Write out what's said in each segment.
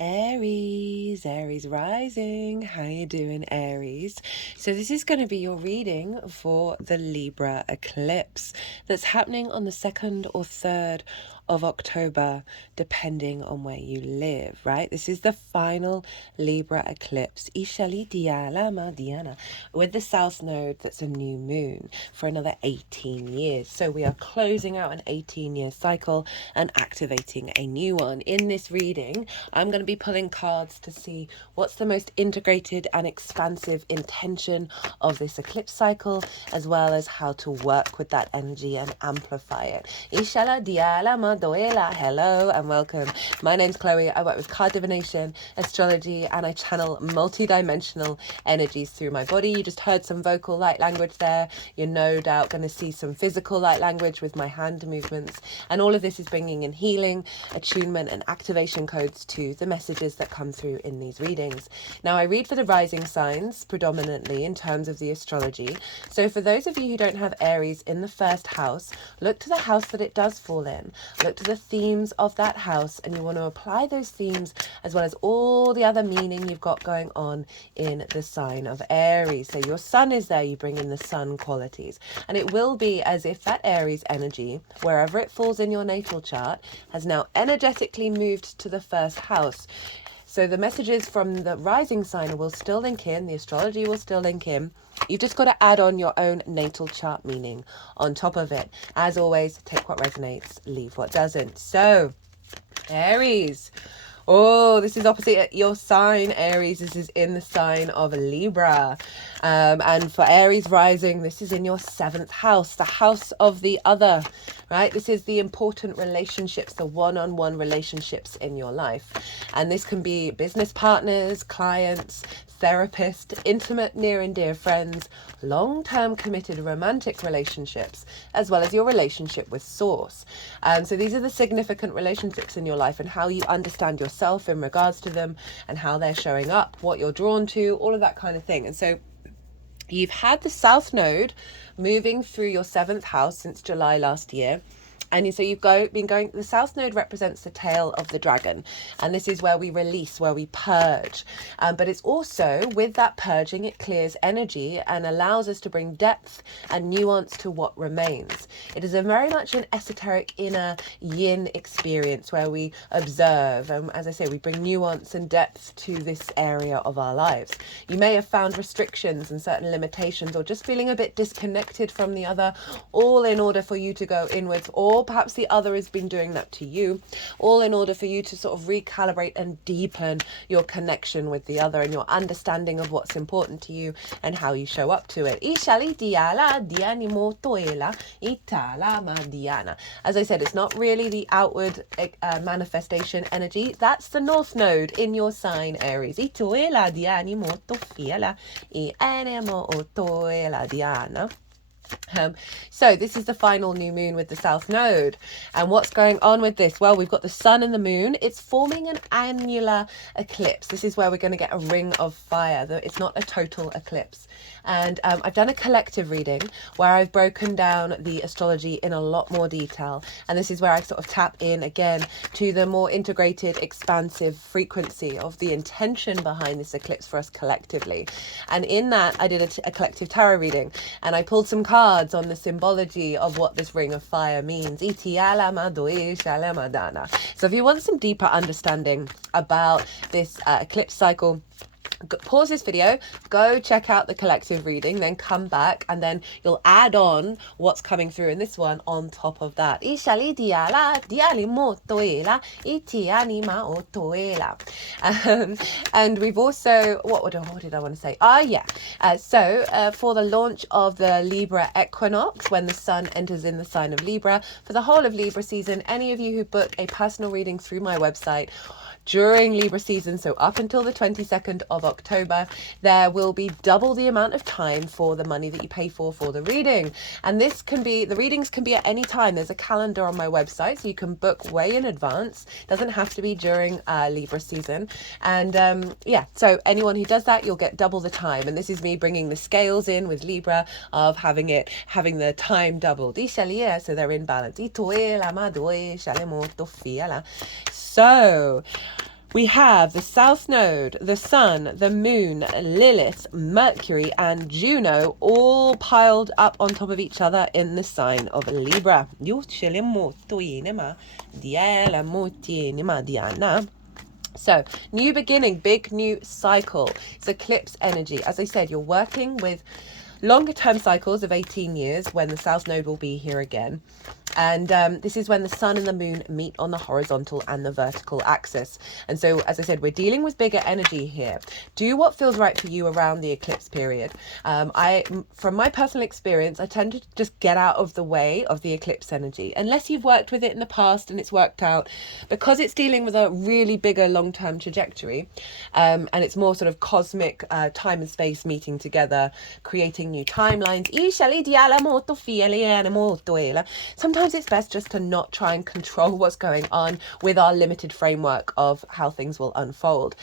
Aries rising. How you doing, Aries? So this is going to be your reading for the Libra eclipse that's happening on the 2nd or 3rd of October, depending on where you live, right? This is the final Libra eclipse, Ishali Diala Diana, with the South Node that's a new moon for another 18 years. So we are closing out an 18-year cycle and activating a new one. In this reading, I'm going to be pulling cards to see what's the most integrated and expansive intention of this eclipse cycle, as well as how to work with that energy and amplify it. Ishala Diala Madoela. Hello and welcome. My name's Chloe. I work with card divination, astrology, and I channel multi-dimensional energies through my body. You just heard some vocal light language there. You're no doubt going to see some physical light language with my hand movements. And all of this is bringing in healing, attunement, and activation codes to the messages that come through in these readings. Now, I read for the rising signs predominantly in terms of the astrology. So for those of you who don't have Aries in the first house, look to the house that it does fall in. Look to the themes of that house, and you want to apply those themes as well as all the other meaning you've got going on in the sign of Aries. So your sun is there, you bring in the sun qualities. And it will be as if that Aries energy, wherever it falls in your natal chart, has now energetically moved to the first house. So the messages from the rising sign will still link in, the astrology will still link in. You've just got to add on your own natal chart meaning on top of it. As always, take what resonates, leave what doesn't. So, Aries. Oh, this is opposite your sign, Aries. This is in the sign of Libra. And for Aries rising, this is in your 7th house, the house of the other, right? This is the important relationships, the one-on-one relationships in your life. And this can be business partners, clients, therapist, intimate, near and dear friends, long-term committed romantic relationships, as well as your relationship with Source. So these are the significant relationships in your life and how you understand yourself in regards to them and how they're showing up, what you're drawn to, all of that kind of thing. And so you've had the South Node moving through your 7th house since July last year. And so you've been going, the South Node represents the tail of the dragon. And this is where we release, where we purge. But it's also, with that purging, it clears energy and allows us to bring depth and nuance to what remains. It is a very much an esoteric inner yin experience where we observe. And as I say, we bring nuance and depth to this area of our lives. You may have found restrictions and certain limitations, or just feeling a bit disconnected from the other, all in order for you to go inwards, or perhaps the other has been doing that to you, all in order for you to sort of recalibrate and deepen your connection with the other and your understanding of what's important to you and how you show up to it. As I said, it's not really the outward manifestation energy. That's the North Node in your sign, Aries. So this is the final new moon with the South Node. And what's going on with this? Well, we've got the sun and the moon. It's forming an annular eclipse. This is where we're going to get a ring of fire. It's not a total eclipse. And I've done a collective reading where I've broken down the astrology in a lot more detail. And this is where I sort of tap in again to the more integrated, expansive frequency of the intention behind this eclipse for us collectively. And in that, I did a collective tarot reading, and I pulled some cards on the symbology of what this ring of fire means. So if you want some deeper understanding about this eclipse cycle, pause this video, go check out the collective reading, then come back, and then you'll add on what's coming through in this one on top of that. And we've also, what did I want to say? So for the launch of the Libra equinox, when the sun enters in the sign of Libra, for the whole of Libra season, any of you who book a personal reading through my website during Libra season, so up until the 22nd of October, there will be double the amount of time for the money that you pay for the reading. And this can be, the readings can be at any time. There's a calendar on my website, so you can book way in advance. Doesn't have to be during Libra season. And so anyone who does that, you'll get double the time. And this is me bringing the scales in with Libra of having the time doubled. So they're in balance. So we have the South Node, the Sun, the Moon, Lilith, Mercury, and Juno all piled up on top of each other in the sign of Libra. So, new beginning, big new cycle. It's eclipse energy. As I said, you're working with longer term cycles of 18 years when the South Node will be here again. And this is when the sun and the moon meet on the horizontal and the vertical axis. And so, as I said, we're dealing with bigger energy here. Do what feels right for you around the eclipse period. From my personal experience, I tend to just get out of the way of the eclipse energy. Unless you've worked with it in the past and it's worked out, because it's dealing with a really bigger long-term trajectory, and it's more sort of cosmic time and space meeting together, creating new timelines. Sometimes it's best just to not try and control what's going on with our limited framework of how things will unfold.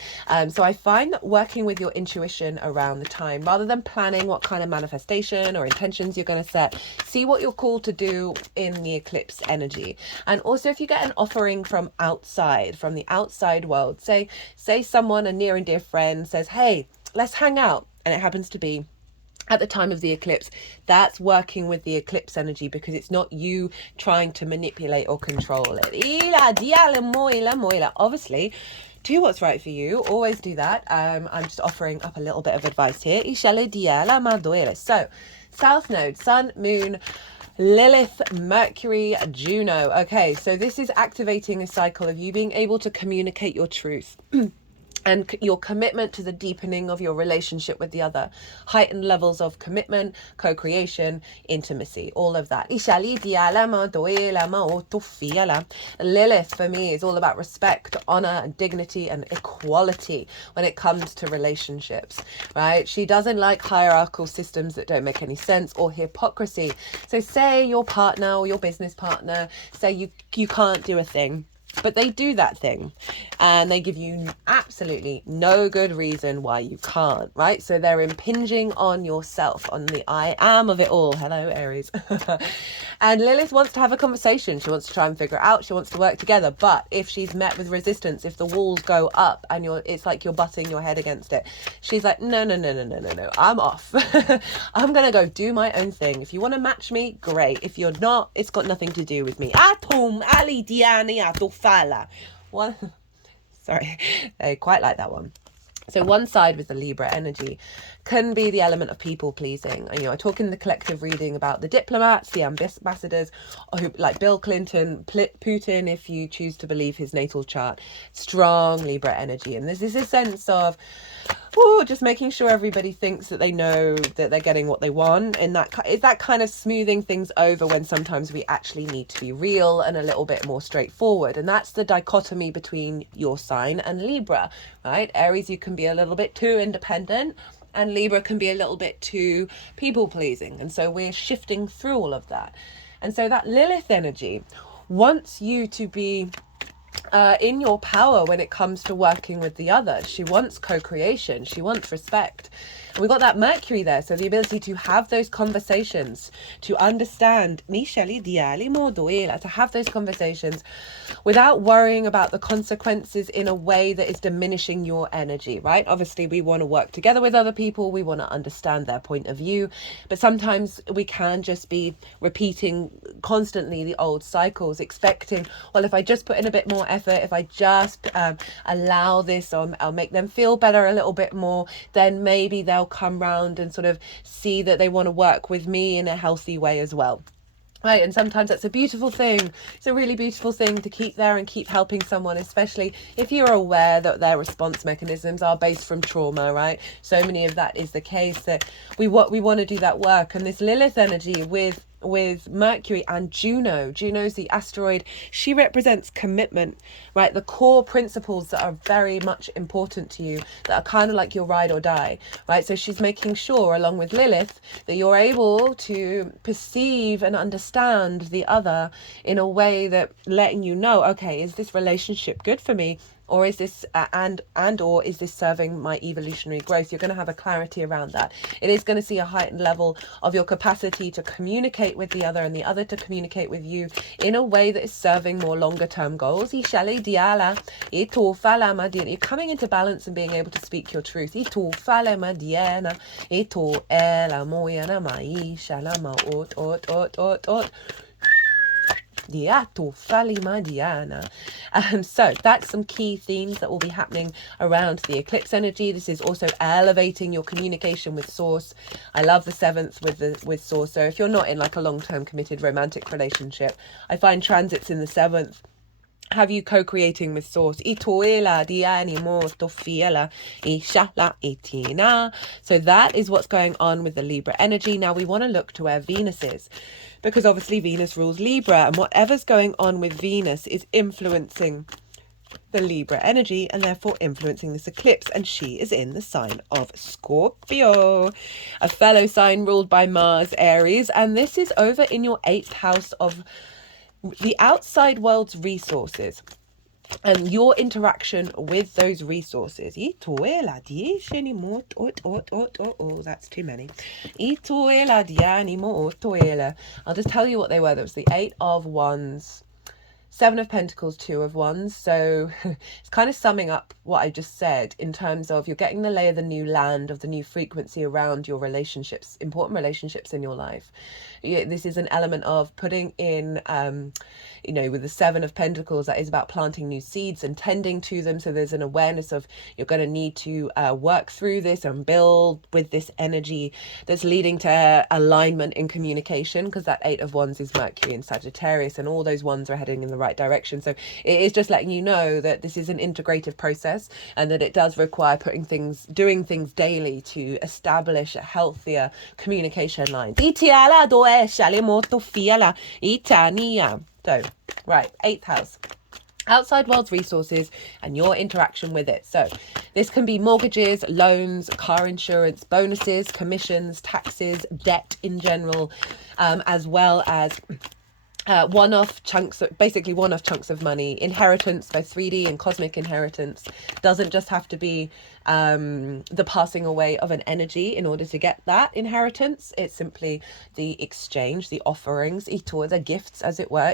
So I find that working with your intuition around the time, rather than planning what kind of manifestation or intentions you're going to set, see what you're called to do in the eclipse energy. And also, if you get an offering from outside, from the outside world, say someone, a near and dear friend, says, hey, let's hang out, and it happens to be at the time of the eclipse, that's working with the eclipse energy, because it's not you trying to manipulate or control it. Obviously, do what's right for you. Always do that. I'm just offering up a little bit of advice here. So, South Node, Sun, Moon, Lilith, Mercury, Juno. Okay, so this is activating a cycle of you being able to communicate your truth. And your commitment to the deepening of your relationship with the other. Heightened levels of commitment, co-creation, intimacy, all of that. Lilith, for me, is all about respect, honor, and dignity, and equality when it comes to relationships, right? She doesn't like hierarchical systems that don't make any sense, or hypocrisy. So say your partner or your business partner say you can't do a thing, but they do that thing and they give you absolutely no good reason why you can't, right? So they're impinging on yourself, on the I am of it all. Hello, Aries. And Lilith wants to have a conversation. She wants to try and figure it out. She wants to work together. But if she's met with resistance, if the walls go up and it's like you're butting your head against it, she's like, no, I'm off. I'm going to go do my own thing. If you want to match me, great. If you're not, it's got nothing to do with me. One, sorry, I quite like that one. So one side with the Libra energy can be the element of people pleasing. And, I talk in the collective reading about the diplomats, the ambassadors, who, like Bill Clinton, Putin, if you choose to believe his natal chart, strong Libra energy. And there's a sense of, just making sure everybody thinks that they know that they're getting what they want. And that kind of smoothing things over when sometimes we actually need to be real and a little bit more straightforward. And that's the dichotomy between your sign and Libra, right? Aries, you can be a little bit too independent, and Libra can be a little bit too people pleasing. And so we're shifting through all of that. And so that Lilith energy wants you to be in your power when it comes to working with the other. She wants co-creation. She wants respect. And we got that Mercury there. So the ability to have those conversations, to understand, to have those conversations without worrying about the consequences in a way that is diminishing your energy, right? Obviously, we want to work together with other people. We want to understand their point of view. But sometimes we can just be repeating constantly the old cycles, expecting, well, if I just put in a bit more effort, if I just allow this, or I'll make them feel better a little bit more, then maybe they'll come round and sort of see that they want to work with me in a healthy way as well. Right, and sometimes that's a beautiful thing. It's a really beautiful thing to keep there and keep helping someone, especially if you're aware that their response mechanisms are based from trauma, right? So many of that is the case, that we want to do that work. And this Lilith energy with Mercury and Juno's the asteroid. She represents commitment, right? The core principles that are very much important to you, that are kind of like your ride or die, right? So she's making sure, along with Lilith, that you're able to perceive and understand the other in a way that letting you know, okay, is this relationship good for me? Or is this or is this serving my evolutionary growth? You're going to have a clarity around that. It is going to see a heightened level of your capacity to communicate with the other and the other to communicate with you in a way that is serving more longer term goals. You're coming into balance and being able to speak your truth. So that's some key themes that will be happening around the eclipse energy. This is also elevating your communication with source. I love the 7th with source. So if you're not in like a long-term committed romantic relationship, I find transits in the 7th have you co-creating with source. So that is what's going on with the Libra energy. Now we want to look to where Venus is, because obviously Venus rules Libra, and whatever's going on with Venus is influencing the Libra energy and therefore influencing this eclipse, and she is in the sign of Scorpio, a fellow sign ruled by Mars, Aries, and this is over in your 8th house of the outside world's resources and your interaction with those resources. That's too many. I'll just tell you what they were. There was the 8 of Wands, 7 of Pentacles, 2 of Wands. So it's kind of summing up what I just said in terms of you're getting the lay of the new land, of the new frequency around your relationships, important relationships in your life. This is an element of putting in, with the 7 of Pentacles, that is about planting new seeds and tending to them. So there's an awareness of you're going to need to work through this and build with this energy that's leading to alignment in communication, because that 8 of Wands is Mercury in Sagittarius, and all those ones are heading in the right direction. So it is just letting you know that this is an integrative process and that it does require doing things daily to establish a healthier communication line. So, right, 8th house. Outside world's resources and your interaction with it. So this can be mortgages, loans, car insurance, bonuses, commissions, taxes, debt in general, as well as one-off chunks of money, inheritance, both 3D and cosmic inheritance. Doesn't just have to be the passing away of an energy in order to get that inheritance. It's simply the exchange, the offerings, the gifts, as it were.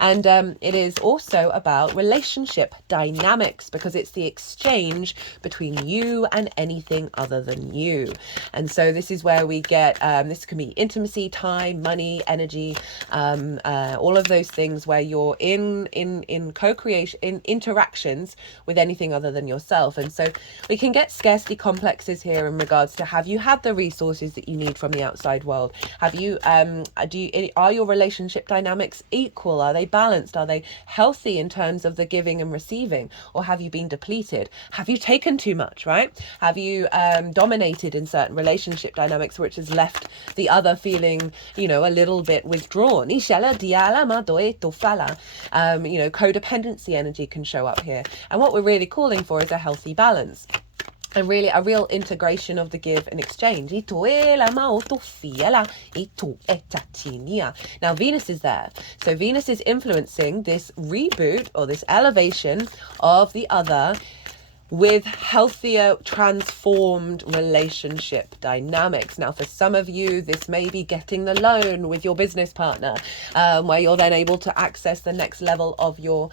And it is also about relationship dynamics, because it's the exchange between you and anything other than you. And so this is where we get, this can be intimacy, time, money, energy, all of those things where you're in co-creation, in interactions with anything other than yourself. And so we can get scarcity complexes here in regards to, have you had the resources that you need from the outside world? Have you are your relationship dynamics equal? Are they balanced? Are they healthy in terms of the giving and receiving? Or have you been depleted? Have you taken too much, right? Have you dominated in certain relationship dynamics, which has left the other feeling, a little bit withdrawn? Codependency energy can show up here. And what we're really calling for is a healthy balance. And really a real integration of the give and exchange. Now Venus is there. So Venus is influencing this reboot or this elevation of the other with healthier, transformed relationship dynamics. Now, for some of you, this may be getting the loan with your business partner, where you're then able to access the next level of your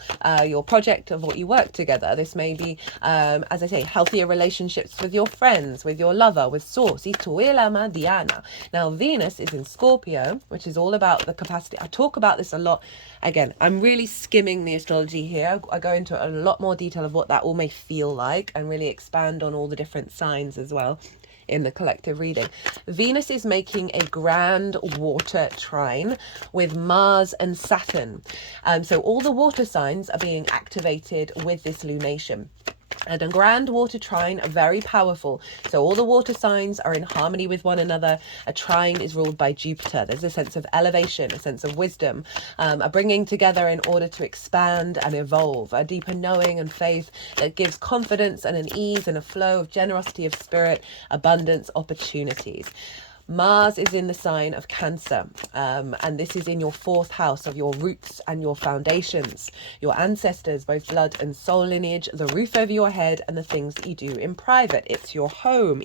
project, of what you work together. This may be, as I say, healthier relationships with your friends, with your lover, with source. Now, Venus is in Scorpio, which is all about the capacity. I talk about this a lot. Again, I'm really skimming the astrology here. I go into a lot more detail of what that all may feel like and really expand on all the different signs as well in the collective reading. Venus is making a grand water trine with Mars and Saturn. So all the water signs are being activated with this lunation. And a grand water trine are very powerful. So all the water signs are in harmony with one another. A trine is ruled by Jupiter. There's a sense of elevation, a sense of wisdom, a bringing together in order to expand and evolve, a deeper knowing and faith that gives confidence and an ease and a flow of generosity of spirit, abundance, opportunities. Mars is in the sign of Cancer, and this is in your 4th house of your roots and your foundations, your ancestors, both blood and soul lineage, the roof over your head, and the things that you do in private. It's your home.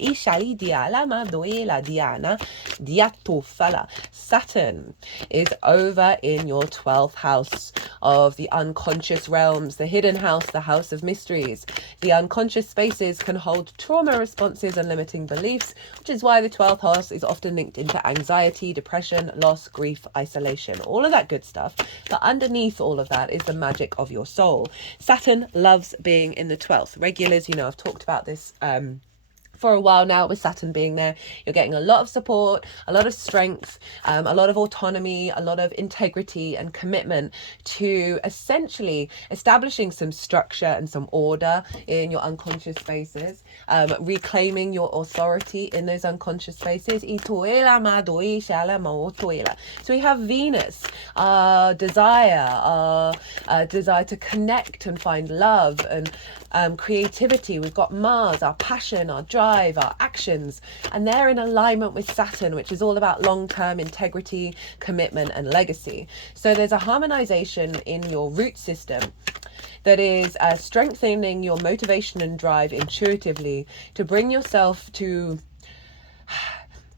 Saturn is over in your 12th house of the unconscious realms, the hidden house, the house of mysteries. The unconscious spaces can hold trauma responses and limiting beliefs, which is why the 12th house is often linked into anxiety, depression, loss, grief, isolation, all of that good stuff. But underneath all of that is the magic of your soul. Saturn loves being in the 12th. Regulars, I've talked about this for a while now. With Saturn being there, you're getting a lot of support, a lot of strength, a lot of autonomy, a lot of integrity and commitment to essentially establishing some structure and some order in your unconscious spaces, reclaiming your authority in those unconscious spaces. So we have Venus, desire to connect and find love and creativity. We've got Mars, our passion, our drive, our actions, and they're in alignment with Saturn, which is all about long-term integrity, commitment, and legacy. So there's a harmonization in your root system that is strengthening your motivation and drive intuitively to bring yourself to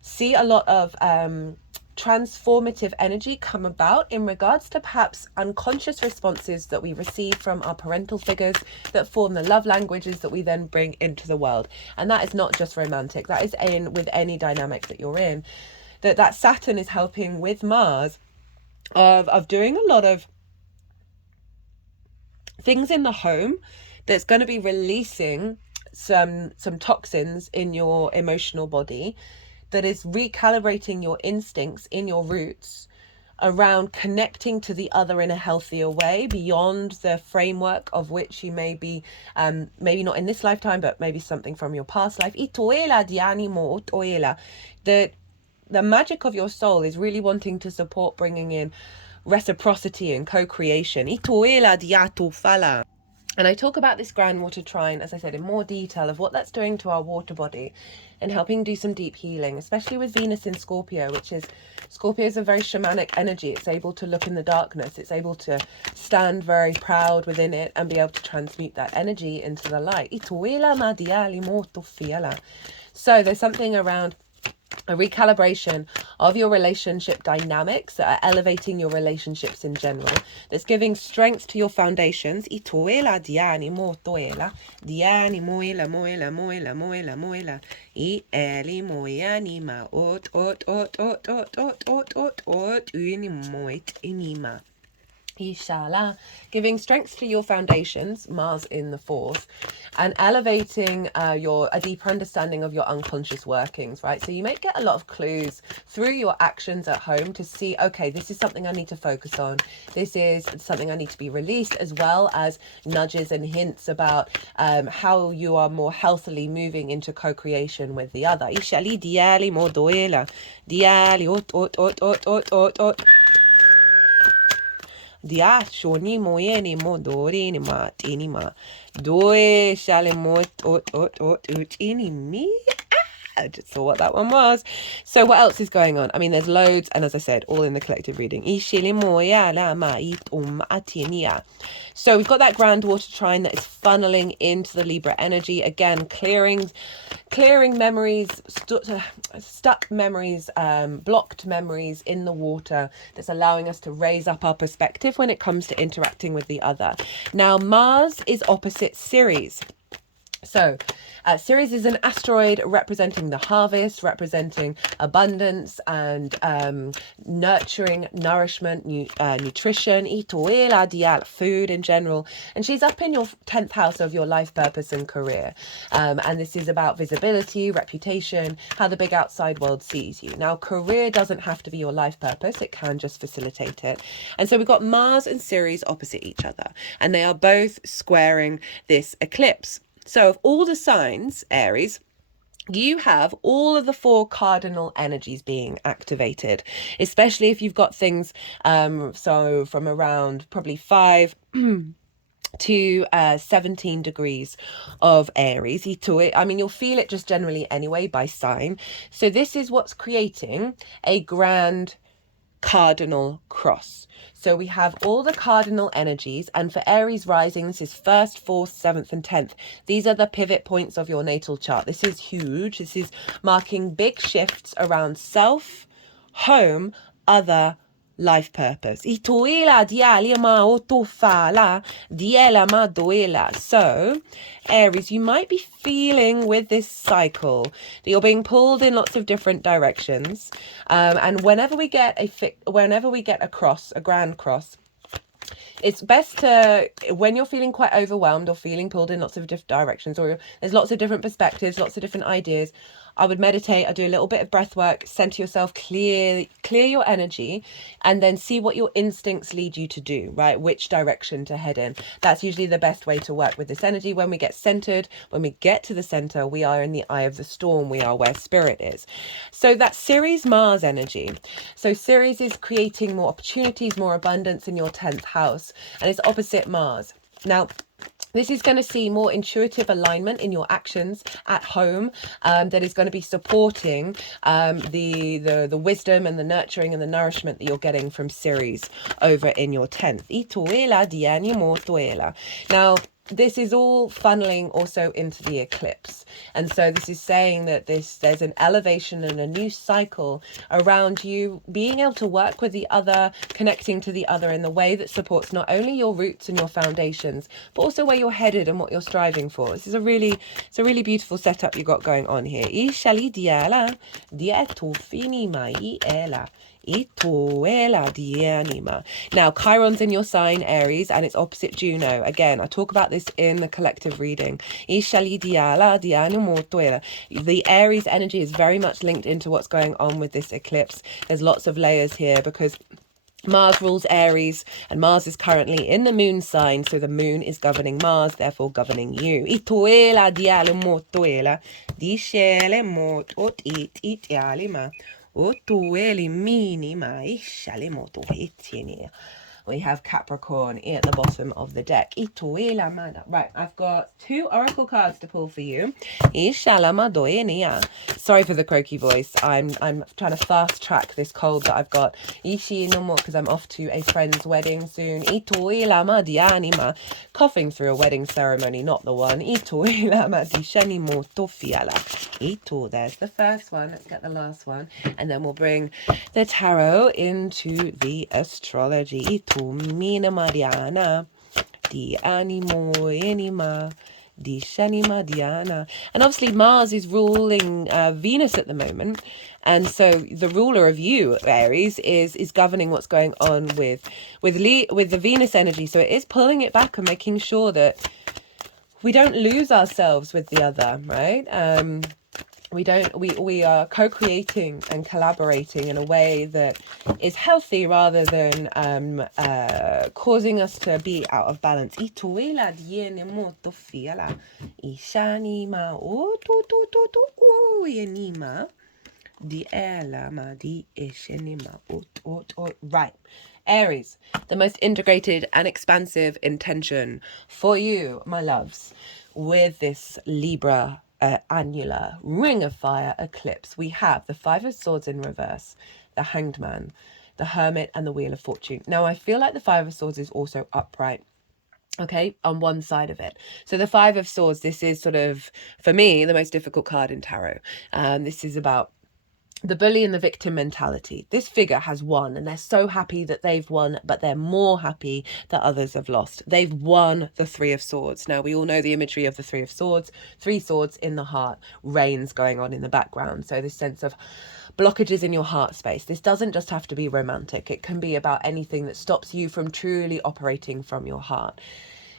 see a lot of transformative energy come about in regards to perhaps unconscious responses that we receive from our parental figures that form the love languages that we then bring into the world. And that is not just romantic, that is in with any dynamic that you're in. That Saturn is helping with Mars of doing a lot of things in the home that's going to be releasing some toxins in your emotional body, that is recalibrating your instincts in your roots around connecting to the other in a healthier way, beyond the framework of which you may be, maybe not in this lifetime, but maybe something from your past life. The magic of your soul is really wanting to support bringing in reciprocity and co-creation. And I talk about this groundwater trine, as I said, in more detail of what that's doing to our water body and helping do some deep healing, especially with Venus in Scorpio, Scorpio is a very shamanic energy. It's able to look in the darkness. It's able to stand very proud within it and be able to transmute that energy into the light. So there's something around a recalibration of your relationship dynamics that are elevating your relationships in general, that's giving strength to your foundations. Ishala, giving strength to your foundations, Mars in the 4th, and elevating a deeper understanding of your unconscious workings, right? So you may get a lot of clues through your actions at home to see, okay, this is something I need to focus on. This is something I need to be released, as well as nudges and hints about how you are more healthily moving into co-creation with the other. Ishali diali modoela, diali ot. Dia shoni moyeni modori ni ma tini ma doe shale ot ini me. I just saw what that one was. So what else is going on? I mean, there's loads, and as I said, all in the collective reading. So we've got that groundwater trine that is funneling into the Libra energy, again clearing memories, stuck memories, blocked memories in the water, that's allowing us to raise up our perspective when it comes to interacting with the other. Now Mars is opposite Ceres. So Ceres is an asteroid representing the harvest, representing abundance and nurturing, nourishment, nutrition, food in general. And she's up in your 10th house of your life purpose and career. And this is about visibility, reputation, how the big outside world sees you. Now, career doesn't have to be your life purpose. It can just facilitate it. And so we've got Mars and Ceres opposite each other, and they are both squaring this eclipse. So of all the signs, Aries, you have all of the 4 cardinal energies being activated, especially if you've got things, so from around probably 5 to 17 degrees of Aries. I mean, you'll feel it just generally anyway by sign. So this is what's creating a grand cardinal cross. So we have all the cardinal energies, and for Aries rising, this is 1st, 4th, 7th and 10th. These are the pivot points of your natal chart. This is huge. This is marking big shifts around self, home, other, life purpose. So, Aries, you might be feeling with this cycle that you're being pulled in lots of different directions. And whenever we get a cross, a grand cross, it's best to, when you're feeling quite overwhelmed or feeling pulled in lots of different directions, or there's lots of different perspectives, lots of different ideas, I would meditate. I do a little bit of breath work, center yourself, clear your energy, and then see what your instincts lead you to do, right? Which direction to head in. That's usually the best way to work with this energy. When we get centered, when we get to the center, we are in the eye of the storm. We are where spirit is. So that's Ceres Mars energy. So Ceres is creating more opportunities, more abundance in your 10th house, and it's opposite Mars. Now, this is going to see more intuitive alignment in your actions at home, that is going to be supporting the wisdom and the nurturing and the nourishment that you're getting from Ceres over in your 10th. Now, this is all funneling also into the eclipse. And so this is saying that there's an elevation and a new cycle around you being able to work with the other, connecting to the other in the way that supports not only your roots and your foundations, but also where you're headed and what you're striving for. This is a really beautiful setup you got going on here. Now, Chiron's in your sign, Aries, and it's opposite Juno. Again, I talk about this in the collective reading. The Aries energy is very much linked into what's going on with this eclipse. There's lots of layers here because Mars rules Aries, and Mars is currently in the moon sign, so the moon is governing Mars, therefore governing you. We have Capricorn at the bottom of the deck. Right, I've got 2 oracle cards to pull for you. Sorry for the croaky voice. I'm trying to fast track this cold that I've got. Because I'm off to a friend's wedding soon. Coughing through a wedding ceremony, not the one. There's the first one. Let's get the last one. And then we'll bring the tarot into the astrology. Mina Mariana, di animo enima, di shanima diana. And obviously Mars is ruling Venus at the moment, and so the ruler of you, Aries, is governing what's going on with the Venus energy. So it is pulling it back and making sure that we don't lose ourselves with the other, right? We are co-creating and collaborating in a way that is healthy rather than causing us to be out of balance. Right. Aries, the most integrated and expansive intention for you, my loves, with this Libra annular ring of fire eclipse. We have the 5 of Swords in reverse, the Hanged Man, the Hermit, and the Wheel of Fortune. Now, I feel like the 5 of Swords is also upright, okay, on one side of it. So the 5 of Swords, this is sort of, for me, the most difficult card in tarot. This is about the bully and the victim mentality. This figure has won, and they're so happy that they've won, but they're more happy that others have lost. They've won the 3 of Swords. Now, we all know the imagery of the 3 of Swords. 3 swords in the heart, reigns going on in the background. So this sense of blockages in your heart space. This doesn't just have to be romantic. It can be about anything that stops you from truly operating from your heart.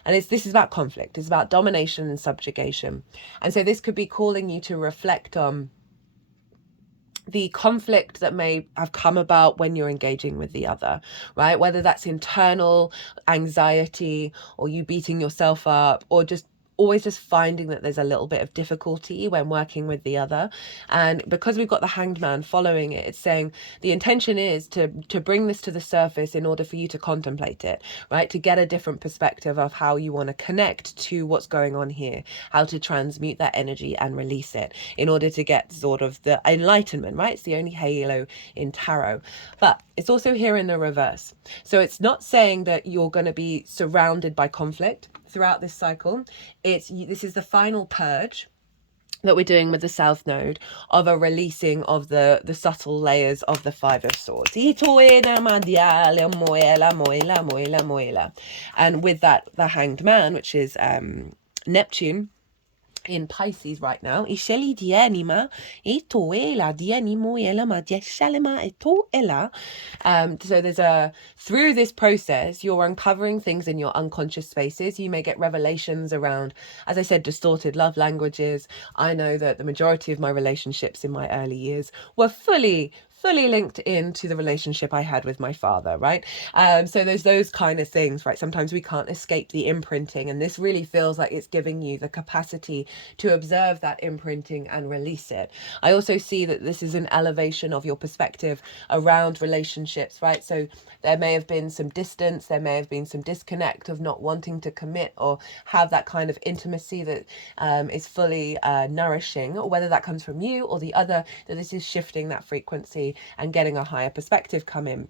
And this is about conflict. It's about domination and subjugation. And so this could be calling you to reflect on the conflict that may have come about when you're engaging with the other, right? Whether that's internal anxiety or you beating yourself up or just always just finding that there's a little bit of difficulty when working with the other. And because we've got the Hanged Man following it, it's saying the intention is to bring this to the surface in order for you to contemplate it, right? To get a different perspective of how you want to connect to what's going on here, how to transmute that energy and release it in order to get sort of the enlightenment, right? It's the only halo in tarot. But it's also here in the reverse. So it's not saying that you're going to be surrounded by conflict throughout this cycle. This is the final purge that we're doing with the South Node of a releasing of the subtle layers of the Five of Swords. And with that, the Hanged Man, which is Neptune, in Pisces right now. So there's through this process, you're uncovering things in your unconscious spaces. You may get revelations around, as I said, distorted love languages. I know that the majority of my relationships in my early years were fully linked into the relationship I had with my father, right? So there's those kind of things, right? Sometimes we can't escape the imprinting, and this really feels like it's giving you the capacity to observe that imprinting and release it. I also see that this is an elevation of your perspective around relationships, right? So there may have been some distance, there may have been some disconnect of not wanting to commit or have that kind of intimacy that is fully nourishing, or whether that comes from you or the other, that this is shifting that frequency and getting a higher perspective come in.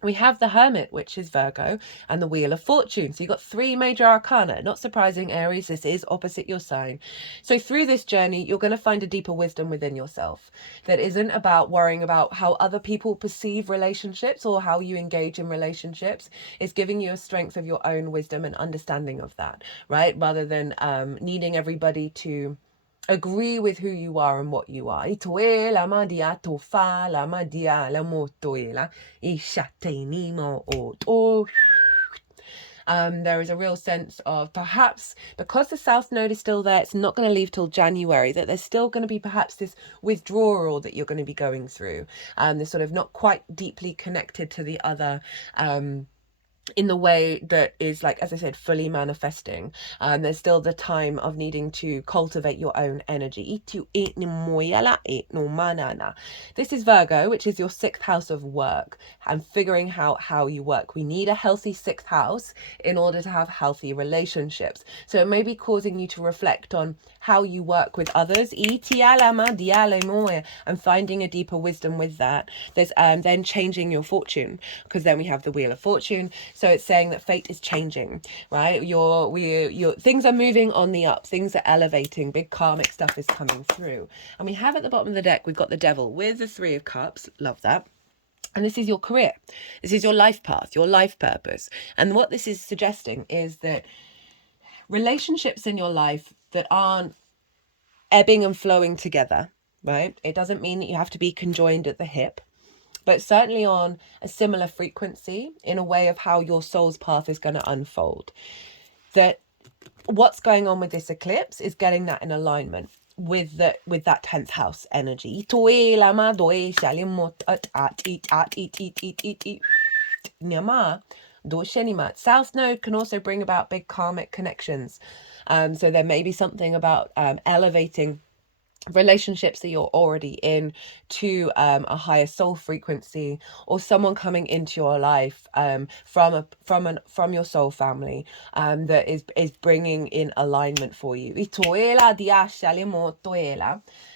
We have the Hermit, which is Virgo, and the Wheel of Fortune. So you've got 3 major arcana. Not surprising, Aries, this is opposite your sign. So through this journey, you're going to find a deeper wisdom within yourself that isn't about worrying about how other people perceive relationships or how you engage in relationships. It's giving you a strength of your own wisdom and understanding of that, right? Rather than needing everybody to agree with who you are and what you are. There is a real sense of, perhaps because the South Node is still there, it's not going to leave till January, that there's still going to be perhaps this withdrawal that you're going to be going through. This sort of not quite deeply connected to the other, in the way that is, like, as I said, fully manifesting. There's still the time of needing to cultivate your own energy. This is Virgo, which is your 6th house of work and figuring out how you work. We need a healthy 6th house in order to have healthy relationships. So it may be causing you to reflect on how you work with others and finding a deeper wisdom with that. There's then changing your fortune, because then we have the Wheel of Fortune. So it's saying that fate is changing, right? Your things are moving on the up, things are elevating, big karmic stuff is coming through. And we have at the bottom of the deck, we've got the Devil with the 3 of Cups. Love that. And this is your career. This is your life path, your life purpose. And what this is suggesting is that relationships in your life that aren't ebbing and flowing together, right? It doesn't mean that you have to be conjoined at the hip, but certainly on a similar frequency in a way of how your soul's path is going to unfold. That what's going on with this eclipse is getting that in alignment with that 10th house energy. South Node can also bring about big karmic connections. So there may be something about elevating relationships that you're already in to a higher soul frequency, or someone coming into your life from your soul family that is bringing in alignment for you.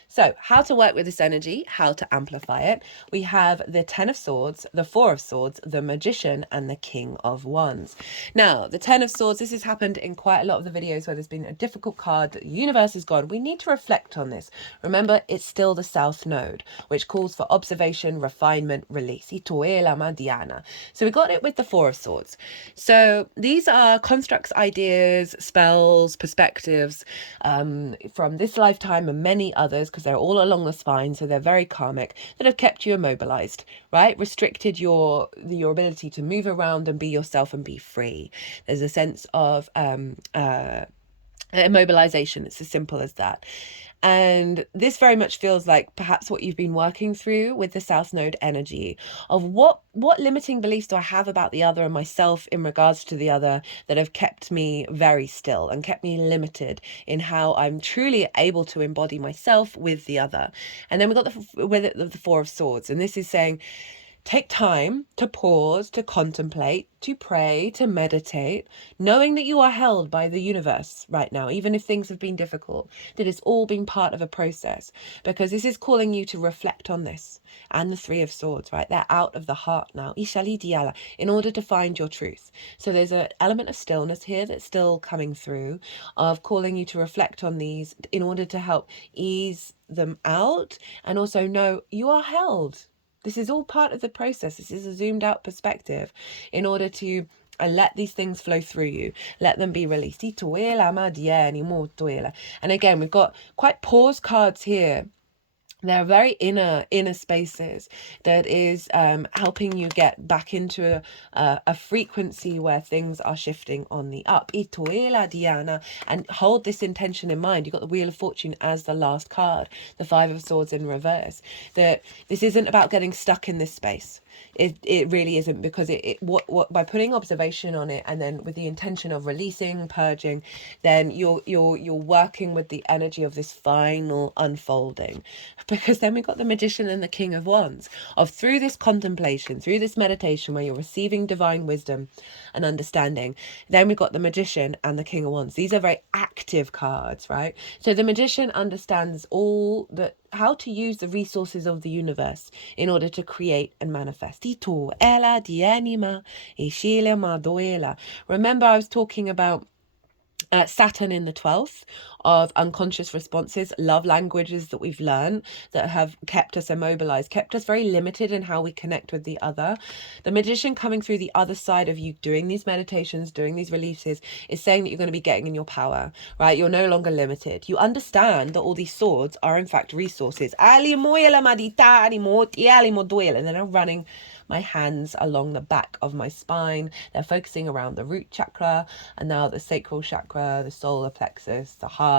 So how to work with this energy, how to amplify it. We have the 10 of Swords, the 4 of Swords, the Magician, and the King of Wands. Now, the 10 of Swords, this has happened in quite a lot of the videos where there's been a difficult card that the universe has gone. We need to reflect on this. Remember, it's still the South Node, which calls for observation, refinement, release. So we got it with the 4 of Swords. So these are constructs, ideas, spells, perspectives from this lifetime and many others, because they're all along the spine, so they're very karmic, that have kept you immobilized, right? Restricted your ability to move around and be yourself and be free. There's a sense of immobilization. It's as simple as that. And this very much feels like perhaps what you've been working through with the South Node energy of what limiting beliefs do I have about the other and myself in regards to the other that have kept me very still and kept me limited in how I'm truly able to embody myself with the other. And then we've got the Four of Swords, and this is saying, take time to pause, to contemplate, to pray, to meditate, knowing that you are held by the universe right now, even if things have been difficult, that it's all been part of a process, because this is calling you to reflect on this. And the Three of Swords, right? They're out of the heart now, Ishali Diala, in order to find your truth. So there's an element of stillness here that's still coming through, of calling you to reflect on these in order to help ease them out, and also know you are held. This is all part of the process. This is a zoomed out perspective in order to let these things flow through you. Let them be released. And again, we've got quite pause cards here. They're very inner spaces that is helping you get back into a frequency where things are shifting on the up. And hold this intention in mind. You've got the Wheel of Fortune as the last card, the Five of Swords in reverse. That this isn't about getting stuck in this space. It really isn't, because what by putting observation on it and then with the intention of releasing, purging, then you're working with the energy of this final unfolding. Because then we've got the Magician and the King of Wands, of through this contemplation, through this meditation where you're receiving divine wisdom and understanding, then we've got the Magician and the King of Wands. These are very active cards, right? So the Magician understands all that, how to use the resources of the universe in order to create and manifest. Remember, I was talking about Saturn in the 12th of unconscious responses, love languages that we've learned that have kept us immobilized, kept us very limited in how we connect with the other. The Magician coming through the other side of you doing these meditations, doing these releases, is saying that you're going to be getting in your power, right? You're no longer limited. You understand that all these swords are in fact resources. And then I'm running my hands along the back of my spine. They're focusing around the root chakra, and now the sacral chakra, the solar plexus, the heart,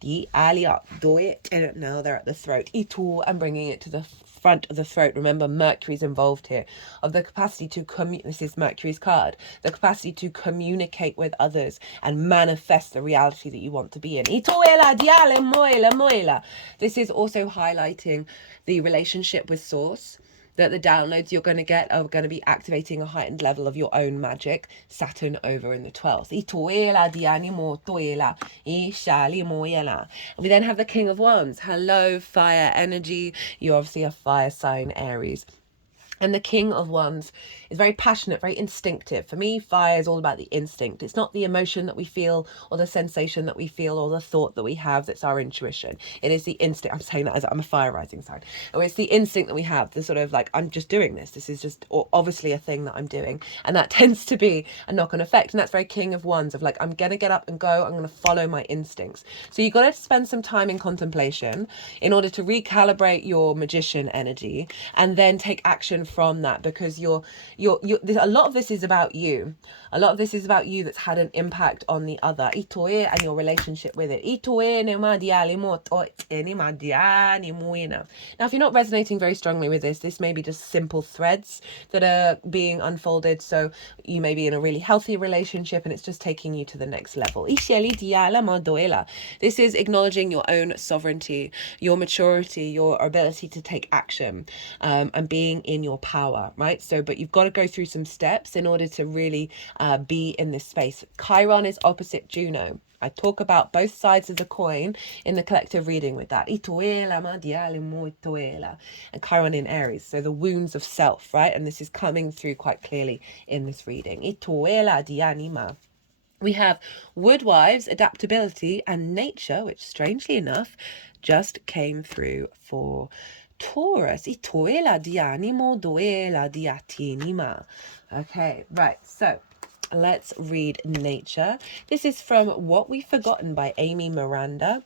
the alia, do it. And now they're at the throat. Itu, and bringing it to the front of the throat. Remember, Mercury's involved here, of the capacity to this is Mercury's card, the capacity to communicate with others and manifest the reality that you want to be in. This is also highlighting the relationship with Source, that the downloads you're going to get are going to be activating a heightened level of your own magic. Saturn over in the 12th. We then have the King of Wands. Hello, fire energy. You're obviously a fire sign, Aries. And the King of Wands is very passionate, very instinctive. For me, fire is all about the instinct. It's not the emotion that we feel or the sensation that we feel or the thought that we have that's our intuition. It is the instinct. I'm saying that as I'm a fire rising sign. Or it's the instinct that we have, the sort of like, I'm just doing this. This is just obviously a thing that I'm doing. And that tends to be a knock-on effect. And that's very King of Wands, of like, I'm going to get up and go. I'm going to follow my instincts. So you've got to spend some time in contemplation in order to recalibrate your Magician energy and then take action from that, because you're a lot of this is about you. A lot of this is about you that's had an impact on the other, and your relationship with it. Now, if you're not resonating very strongly with this may be just simple threads that are being unfolded. So you may be in a really healthy relationship and it's just taking you to the next level. This is acknowledging your own sovereignty, your maturity, your ability to take action, and being in your power, right? So, but you've got to go through some steps in order to really be in this space. Chiron is opposite Juno. I talk about both sides of the coin in the collective reading with that. And Chiron in Aries. So the wounds of self, right? And this is coming through quite clearly in this reading. We have Woodwives, adaptability, and nature, which strangely enough just came through for Taurus. Okay, right, so let's read nature. This is from What We've Forgotten by Amy Miranda.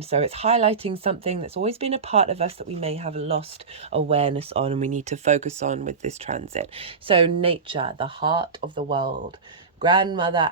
So it's highlighting something that's always been a part of us that we may have lost awareness on and we need to focus on with this transit. So nature, the heart of the world. Grandmother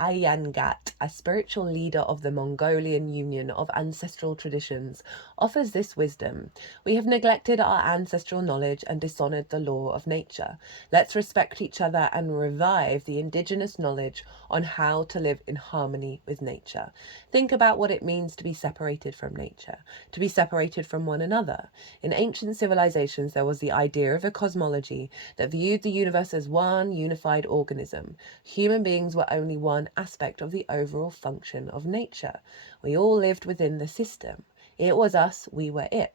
Ayangat, a spiritual leader of the Mongolian Union of Ancestral Traditions, offers this wisdom. We have neglected our ancestral knowledge and dishonored the law of nature. Let's respect each other and revive the indigenous knowledge on how to live in harmony with nature. Think about what it means to be separated from nature, to be separated from one another. In ancient civilizations, there was the idea of a cosmology that viewed the universe as one unified organism. Human beings were only one aspect of the overall function of nature. We all lived within the system. It was us, we were it.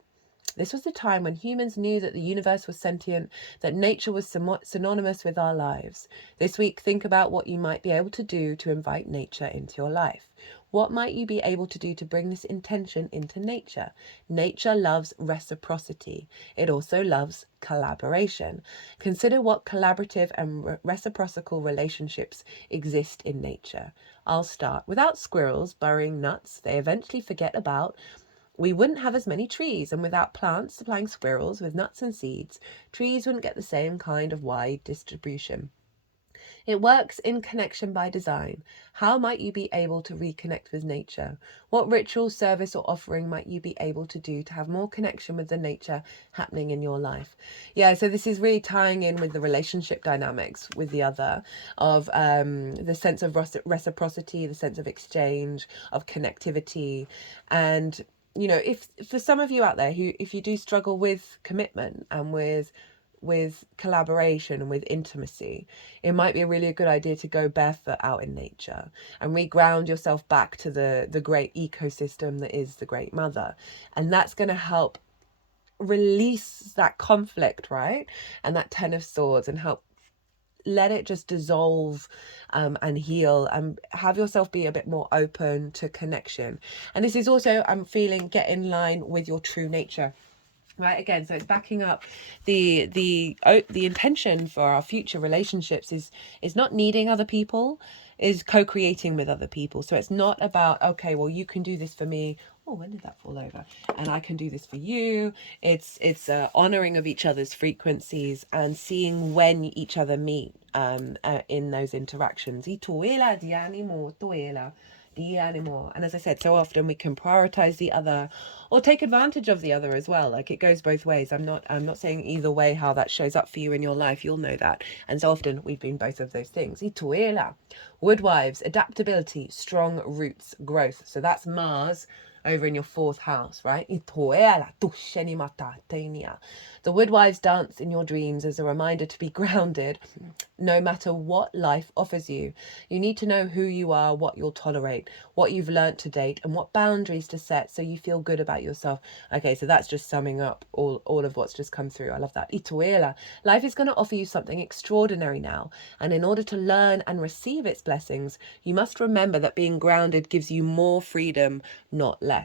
This was the time when humans knew that the universe was sentient, that nature was synonymous with our lives. This week, think about what you might be able to do to invite nature into your life. What might you be able to do to bring this intention into nature? Nature loves reciprocity. It also loves collaboration. Consider what collaborative and reciprocal relationships exist in nature. I'll start. Without squirrels burrowing nuts they eventually forget about, we wouldn't have as many trees, and without plants supplying squirrels with nuts and seeds, trees wouldn't get the same kind of wide distribution. It works in connection by design. How might you be able to reconnect with nature? What ritual, service, or offering might you be able to do to have more connection with the nature happening in your life? Yeah, so this is really tying in with the relationship dynamics with the other, of the sense of reciprocity, the sense of exchange, of connectivity. And you know, if for some of you out there who, if you do struggle with commitment and with collaboration and with intimacy, it might be a really good idea to go barefoot out in nature and reground yourself back to the great ecosystem that is the Great Mother. And that's going to help release that conflict, right? And that Ten of Swords, and help let it just dissolve and heal, and have yourself be a bit more open to connection. And this is also, I'm feeling, get in line with your true nature. Right, again, so it's backing up the intention for our future relationships is not needing other people, is co-creating with other people. So it's not about, okay, well, you can do this for me. Oh, when did that fall over? And I can do this for you. It's honoring of each other's frequencies and seeing when each other meet in those interactions. And as I said, so often we can prioritize the other or take advantage of the other as well. Like, it goes both ways. I'm not saying either way how that shows up for you in your life. You'll know that. And so often we've been both of those things. Woodwives, adaptability, strong roots, growth. So that's Mars over in your 4th house, right? The woodwives dance in your dreams as a reminder to be grounded no matter what life offers you. You need to know who you are, what you'll tolerate, what you've learnt to date, and what boundaries to set so you feel good about yourself. Okay, so that's just summing up all of what's just come through. I love that. Life is going to offer you something extraordinary now, and in order to learn and receive its blessings, you must remember that being grounded gives you more freedom, not less.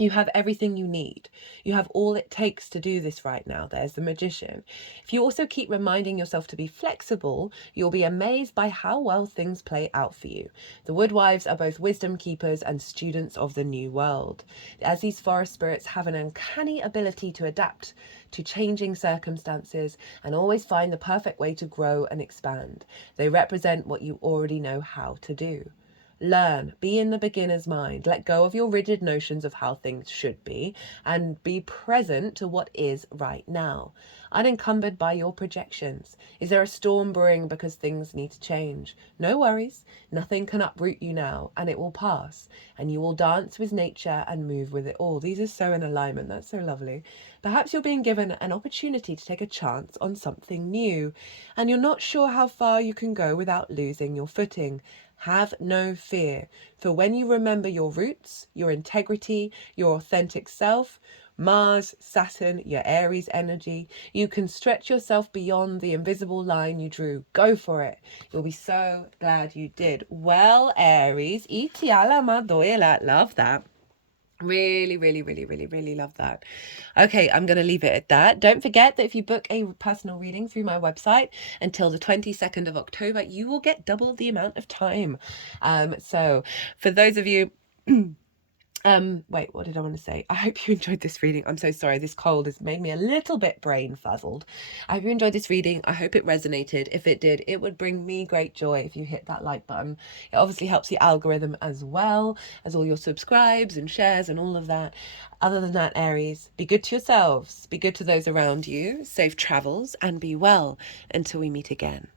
You have everything you need. You have all it takes to do this right now. There's the magician. If you also keep reminding yourself to be flexible, you'll be amazed by how well things play out for you. The woodwives are both wisdom keepers and students of the new world, as these forest spirits have an uncanny ability to adapt to changing circumstances and always find the perfect way to grow and expand. They represent what you already know how to do. Learn, be in the beginner's mind, let go of your rigid notions of how things should be, and be present to what is right now, unencumbered by your projections. Is there a storm brewing because things need to change? No worries, nothing can uproot you now, and it will pass, and you will dance with nature and move with it all. These are so in alignment, that's so lovely. Perhaps you're being given an opportunity to take a chance on something new, and you're not sure how far you can go without losing your footing. Have no fear, for when you remember your roots, your integrity, your authentic self, Mars, Saturn, your Aries energy, you can stretch yourself beyond the invisible line you drew. Go for it. You'll be so glad you did. Well, Aries, love that. Really, really, really, really, really love that. Okay, I'm going to leave it at that. Don't forget that if you book a personal reading through my website until the 22nd of October, you will get double the amount of time. So for those of you Wait, what did I want to say? I hope you enjoyed this reading. I'm so sorry. This cold has made me a little bit brain fuzzled. I hope you enjoyed this reading. I hope it resonated. If it did, it would bring me great joy if you hit that like button. It obviously helps the algorithm as well as all your subscribes and shares and all of that. Other than that, Aries, be good to yourselves, be good to those around you, safe travels, and be well until we meet again.